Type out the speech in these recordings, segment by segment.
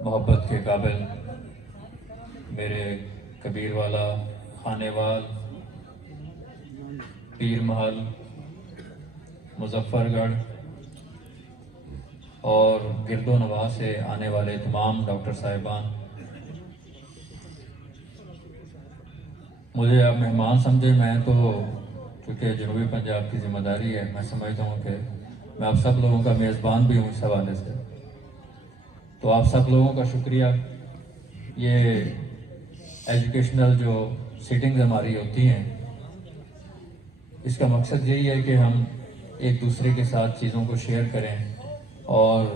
मोहब्बत के काबिल मेरे कबीर वाला, खानेवाल, पीर महल, मुजफ्फरगढ़ और गिरदो नवाह से आने वाले तमाम डॉक्टर साहिबान, मुझे आप मेहमान समझे। मैं तो चूँकि जनूबी पंजाब की ज़िम्मेदारी है, मैं समझता हूँ कि मैं आप सब लोगों का मेज़बान भी हूँ इस हवाले से। तो आप सब लोगों का शुक्रिया। ये एजुकेशनल जो सीटिंग्स हमारी होती हैं, इसका मकसद यही है कि हम एक दूसरे के साथ चीज़ों को शेयर करें और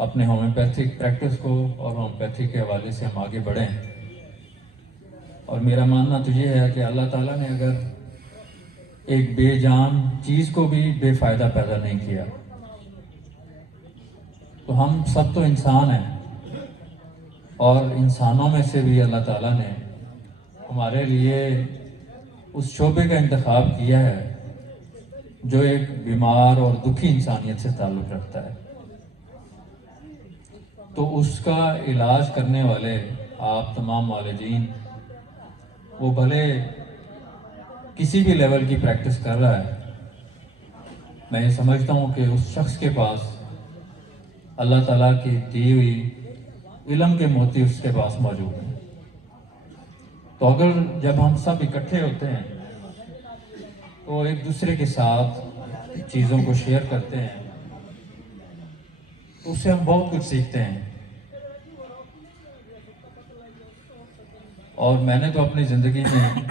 अपने होम्योपैथिक प्रैक्टिस को और होम्योपैथिक के हवाले से हम आगे बढ़ें। और मेरा मानना तो ये है कि अल्लाह ताला ने अगर एक बेजान चीज़ को भी बेफ़ायदा पैदा नहीं किया, तो हम सब तो इंसान हैं और इंसानों में से भी अल्लाह ताला ने हमारे लिए उस शोबे का इंतखाब किया है जो एक बीमार और दुखी इंसानियत से ताल्लुक़ रखता है। तो उसका इलाज करने वाले आप तमाम वालिदीन, वो भले किसी भी लेवल की प्रैक्टिस कर रहा है, मैं ये समझता हूँ कि उस शख्स के पास अल्लाह ताला की दी हुई इल्म के मोती उसके पास मौजूद हैं। तो अगर जब हम सब इकट्ठे होते हैं तो एक दूसरे के साथ चीज़ों को शेयर करते हैं, तो उससे हम बहुत कुछ सीखते हैं। और मैंने तो अपनी ज़िंदगी में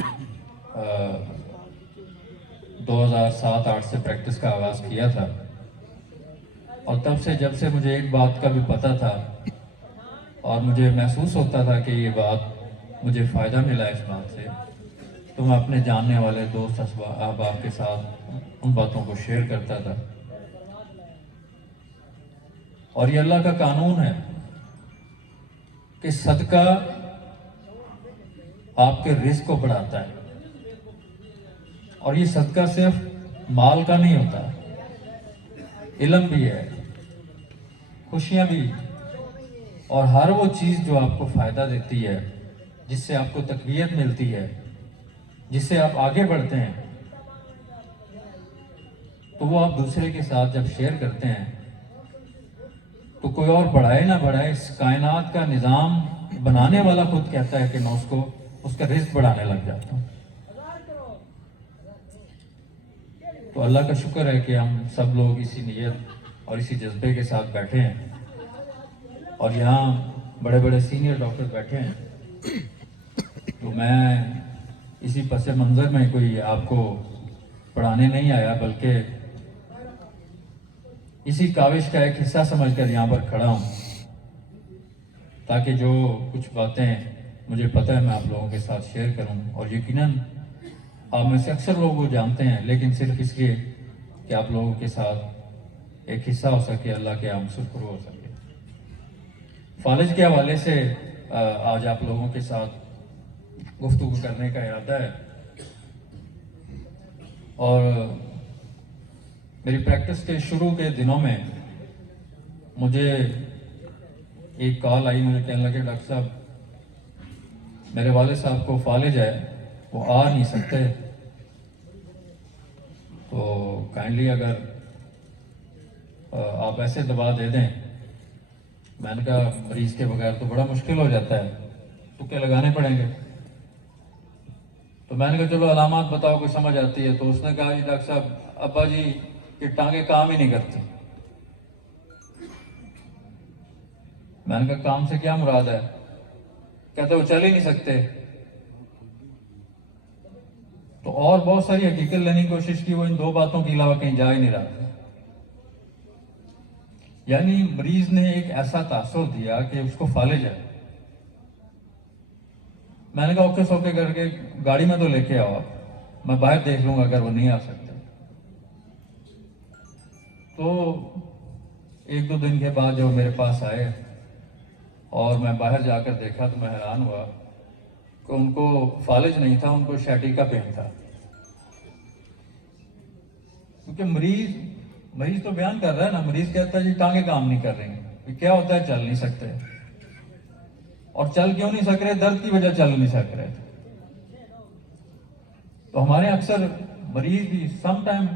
2007-8 से प्रैक्टिस का आगाज़ किया था और तब से जब से मुझे एक बात का भी पता था और मुझे महसूस होता था कि ये बात मुझे फ़ायदा मिला इस बात से, तो मैं अपने जानने वाले दोस्त अहबाब के साथ उन बातों को शेयर करता था। और ये अल्लाह का कानून है कि सदका आपके रिज़्क़ को बढ़ाता है। और ये सदका सिर्फ माल का नहीं होता, इल्म भी है, खुशियाँ भी, और हर वो चीज़ जो आपको फ़ायदा देती है, जिससे आपको तक़वियत मिलती है, जिससे आप आगे बढ़ते हैं, तो वो आप दूसरे के साथ जब शेयर करते हैं तो कोई और बढ़ाए ना बढ़ाए, इस कायनात का निज़ाम बनाने वाला खुद कहता है कि मैं उसका रिज़्क़ बढ़ाने लग जाता हूँ। तो अल्लाह का शुक्र है कि हम सब लोग इसी नीयत और इसी जज्बे के साथ बैठे हैं और यहाँ बड़े बड़े सीनियर डॉक्टर बैठे हैं। तो मैं इसी पस मंज़र में कोई आपको पढ़ाने नहीं आया, बल्कि इसी काविश का एक हिस्सा समझकर यहाँ पर खड़ा हूँ, ताकि जो कुछ बातें मुझे पता है मैं आप लोगों के साथ शेयर करूँ। और यकीनन आप में से अक्सर लोग वो जानते हैं, लेकिन सिर्फ इसलिए कि आप लोगों के साथ एक हिस्सा हो सके, अल्लाह के हम शुक्र हो सके। फालिज के हवाले से आज आप लोगों के साथ गुफ्तगू करने का इरादा है। और मेरी प्रैक्टिस के शुरू के दिनों में मुझे एक कॉल आई, मुझे कहने लगे डॉक्टर साहब मेरे वाले साहब को फालिज है, वो आ नहीं सकते, तो काइंडली अगर आप ऐसे दवा दे दें। मैंने कहा मरीज़ के बगैर तो बड़ा मुश्किल हो जाता है, तुक्के लगाने पड़ेंगे। तो मैंने कहा चलो अलामात बताओ, कोई समझ आती है। तो उसने कहा जी डॉक्टर साहब अब्बा जी की टांगे काम ही नहीं करती। मैंने कहा काम से क्या मुराद है? कहते वो चल ही नहीं सकते। तो और बहुत सारी हकीकत लेने की कोशिश की, वो इन दो बातों के अलावा कहीं जा ही नहीं रहा। यानी मरीज ने एक ऐसा तासुर दिया कि उसको फालिज है। मैंने कहा ओके सोके करके गाड़ी में तो लेके आओ आप, मैं बाहर देख लूंगा अगर वो नहीं आ सकते। तो एक दो दिन के बाद जब मेरे पास आए और मैं बाहर जाकर देखा तो मैं हैरान हुआ कि उनको फालिज नहीं था, उनको शैटी का पेन था। क्योंकि मरीज मरीज तो बयान कर रहा है ना, मरीज कहता है जी टांगे काम नहीं कर रही, ये क्या होता है, चल नहीं सकते। और चल क्यों नहीं सक रहे, दर्द की वजह चल नहीं सक रहे। तो हमारे अक्सर मरीज भी सम टाइम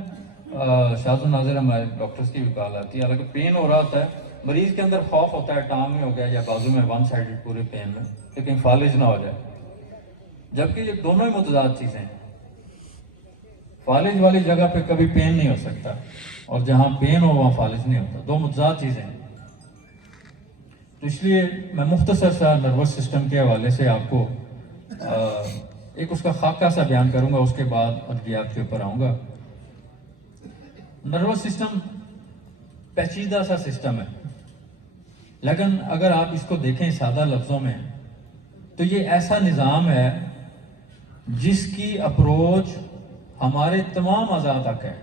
शाज़ नाज़िर हमारे डॉक्टर्स की भी कॉल आती है, हालांकि पेन हो रहा होता है, मरीज के अंदर खौफ होता है टांग में हो गया या बाजू में वन साइडेड पूरे पेन में, लेकिन फालिज ना हो जाए, जबकि ये दोनों ही मुतजाद चीज़ें हैं। फालिज वाली जगह पे कभी पेन नहीं हो सकता और जहाँ पेन हो वहाँ फालिज नहीं होता, दो मुतजाद चीज़ें हैं। तो इसलिए मैं मुख्तसर सा नर्वस सिस्टम के हवाले से आपको एक उसका खाका सा बयान करूंगा, उसके बाद अद्वियात के ऊपर आऊँगा। नर्वस सिस्टम पेचीदा सा सिस्टम है, लेकिन अगर आप इसको देखें सादा लफ्ज़ों में तो ये ऐसा निज़ाम है जिसकी अप्रोच हमारे तमाम अज़ा तक है।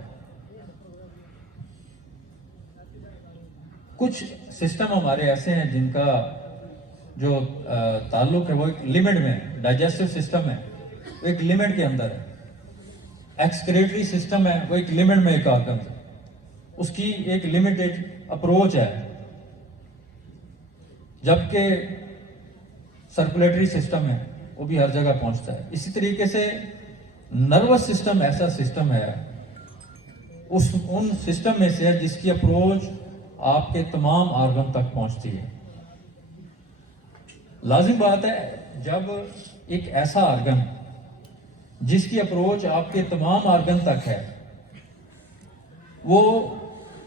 कुछ सिस्टम हमारे ऐसे हैं जिनका जो ताल्लुक है वो एक लिमिट में है। डाइजेस्टिव सिस्टम है वो एक लिमिट के अंदर है, एक्सक्रेटरी सिस्टम है वो एक लिमिट में एक ऑर्गन है, उसकी एक लिमिटेड अप्रोच है, जबकि सर्कुलेटरी सिस्टम है वो भी हर जगह पहुंचता है। इसी तरीके से नर्वस सिस्टम ऐसा सिस्टम है उन सिस्टम में से है जिसकी अप्रोच आपके तमाम ऑर्गन तक पहुंचती है। लाजिम बात है जब एक ऐसा ऑर्गन जिसकी अप्रोच आपके तमाम ऑर्गन तक है वो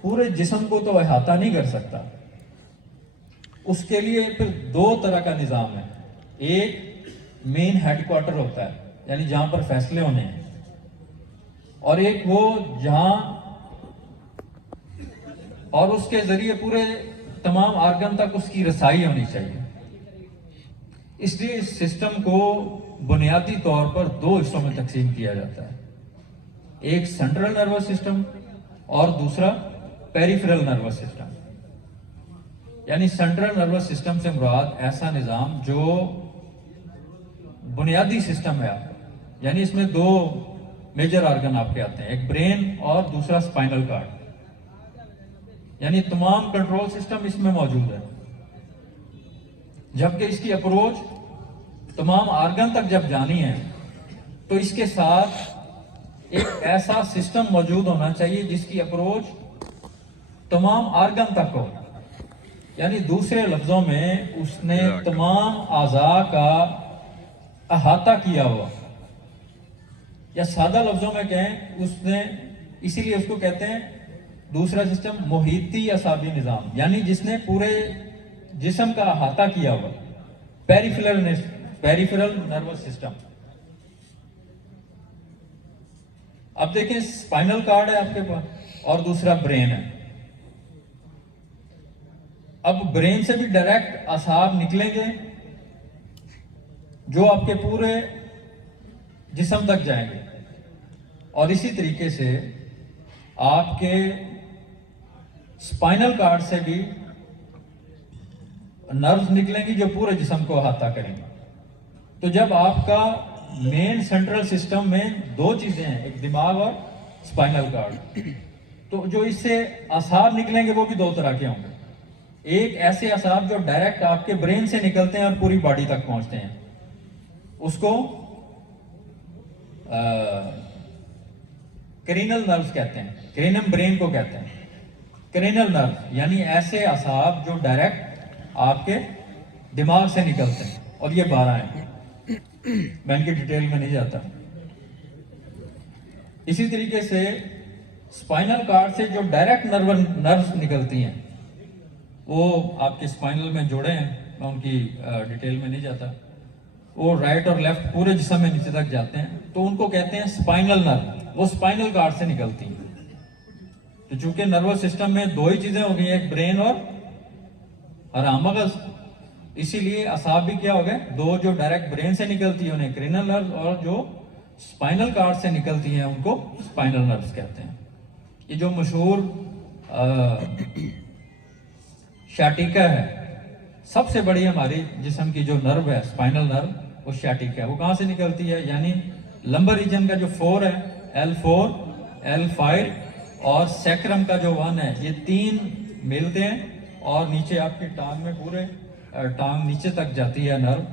पूरे जिस्म को तो अहाता नहीं कर सकता, उसके लिए फिर दो तरह का निज़ाम है। एक मेन हेडक्वार्टर होता है यानी जहां पर फैसले होने हैं, और एक वो जहां और उसके जरिए पूरे तमाम ऑर्गन तक उसकी रसाई होनी चाहिए। इसलिए इस सिस्टम को बुनियादी तौर पर दो हिस्सों में तकसीम किया जाता है, एक सेंट्रल नर्वस सिस्टम और दूसरा पेरिफेरल नर्वस सिस्टम। यानी सेंट्रल नर्वस सिस्टम से मुराद ऐसा निज़ाम जो बुनियादी सिस्टम है, यानी इसमें दो मेजर ऑर्गन आपके आते हैं, एक ब्रेन और दूसरा स्पाइनल कार्ड, यानी तमाम कंट्रोल सिस्टम इसमें मौजूद है। जबकि इसकी अप्रोच तमाम ऑर्गन तक जब जानी है तो इसके साथ एक ऐसा सिस्टम मौजूद होना चाहिए जिसकी अप्रोच तमाम ऑर्गन तक हो, यानी दूसरे लफ्जों में उसने तमाम आज़ा का अहाता किया हुआ, या सादा लफ्जों में कहें उसने, इसीलिए उसको कहते हैं दूसरा सिस्टम मुहीती असाबी निज़ाम, यानी जिसने पूरे जिस्म का अहाता किया हुआ, पेरिफेरल नर्वस सिस्टम। अब देखिए स्पाइनल कार्ड है आपके पास और दूसरा ब्रेन है। अब ब्रेन से भी डायरेक्ट असाब निकलेंगे जो आपके पूरे जिस्म तक जाएंगे, और इसी तरीके से आपके स्पाइनल कार्ड से भी नर्व्स निकलेंगी जो पूरे जिस्म को अहाता करेंगे। तो जब आपका मेन सेंट्रल सिस्टम में दो चीजें हैं, एक दिमाग और स्पाइनल कार्ड, तो जो इससे असाब निकलेंगे वो भी दो तरह के होंगे। एक ऐसे असाब जो डायरेक्ट आपके ब्रेन से निकलते हैं और पूरी बॉडी तक पहुंचते हैं, उसको क्रेनियल नर्व्स कहते हैं, क्रेनियम ब्रेन को कहते हैं क्रेनियल नर्व, यानी ऐसे असाब जो डायरेक्ट आपके दिमाग से निकलते हैं, और ये 12 हैं, मैं इनकी डिटेल में नहीं जाता। इसी तरीके से स्पाइनल कार्ड से जो डायरेक्ट नर्व्स निकलती हैं वो आपके स्पाइनल में जोड़े हैं, मैं उनकी डिटेल में नहीं जाता। वो राइट और लेफ्ट पूरे जिस्म में नीचे तक जाते हैं, तो उनको कहते हैं स्पाइनल नर्व, वो स्पाइनल कार्ड से निकलती हैं। तो चूंकि नर्वस सिस्टम में दो ही चीजें हो गई, एक ब्रेन और मगज, इसीलिए असाब भी क्या हो गए, दो जो डायरेक्ट ब्रेन से निकलती है उन्हें क्रेनियल नर्व, और जो स्पाइनल कार्ड से निकलती हैं उनको स्पाइनल नर्व्स कहते हैं। ये जो मशहूर शाटिका है, सबसे बड़ी हमारी जिस्म की जो नर्व है स्पाइनल नर्व, वो शाटिका है। वो कहाँ से निकलती है, यानी लंबर रीजन का जो 4 है, L4, L5 और सैक्रम का जो वन है, ये 3 मिलते हैं और नीचे आपकी टांग में पूरे टांग नीचे तक जाती है नर्व,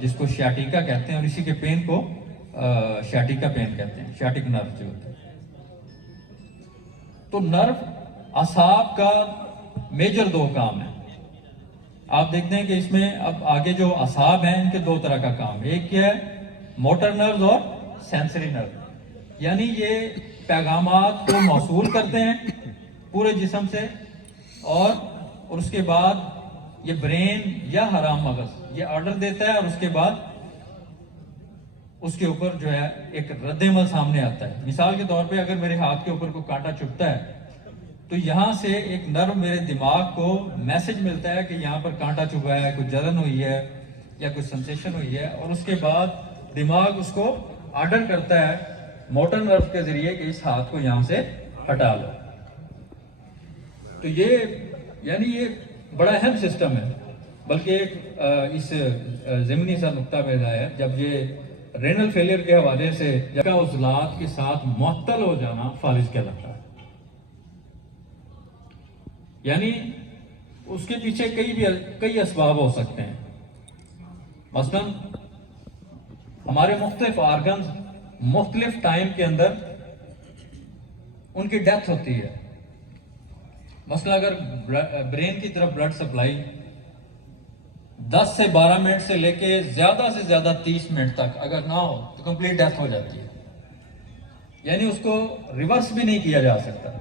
जिसको शैटिका कहते हैं, और इसी के पेन को शैटिका पेन कहते हैं, शैटिक नर्व जो होते हैं। तो नर्व असाब का मेजर 2 काम है। आप देखते हैं कि इसमें अब आगे जो असाब हैं इनके 2 तरह का काम है। एक क्या है, मोटर नर्व और सेंसरी नर्व, यानी ये पैगामात को मौसूल करते हैं पूरे जिस्म से, और उसके बाद ये ब्रेन या हराम मगज ये ऑर्डर देता है, और उसके बाद उसके ऊपर जो है एक रद्देमल सामने आता है। मिसाल के तौर पे अगर मेरे हाथ के ऊपर कोई कांटा चुभता है तो यहाँ से एक नर्व मेरे दिमाग को मैसेज मिलता है कि यहाँ पर कांटा चुभा है, कुछ जलन हुई है या कुछ सेंसेशन हुई है, और उसके बाद दिमाग उसको ऑर्डर करता है मोटर नर्व के जरिए कि इस हाथ को यहाँ से हटा लो। तो ये यानी ये बड़ा अहम सिस्टम है। बल्कि एक इस ज़मीनी सा नुक्ता पैदा है, जब ये रेनल फेलियर के हवाले से जगह उज़लात के साथ मुअत्तल हो जाना फालिज कहलाता है। यानी उसके पीछे कई असबाब हो सकते हैं। मसलन हमारे मुख्तलिफ आर्गन्स मुख्तलिफ टाइम के अंदर उनकी डेथ होती है। मसला अगर ब्रेन की तरफ ब्लड सप्लाई 10 से 12 मिनट से लेके ज्यादा से ज्यादा 30 मिनट तक अगर ना हो तो कंप्लीट डेथ हो जाती है, यानी उसको रिवर्स भी नहीं किया जा सकता।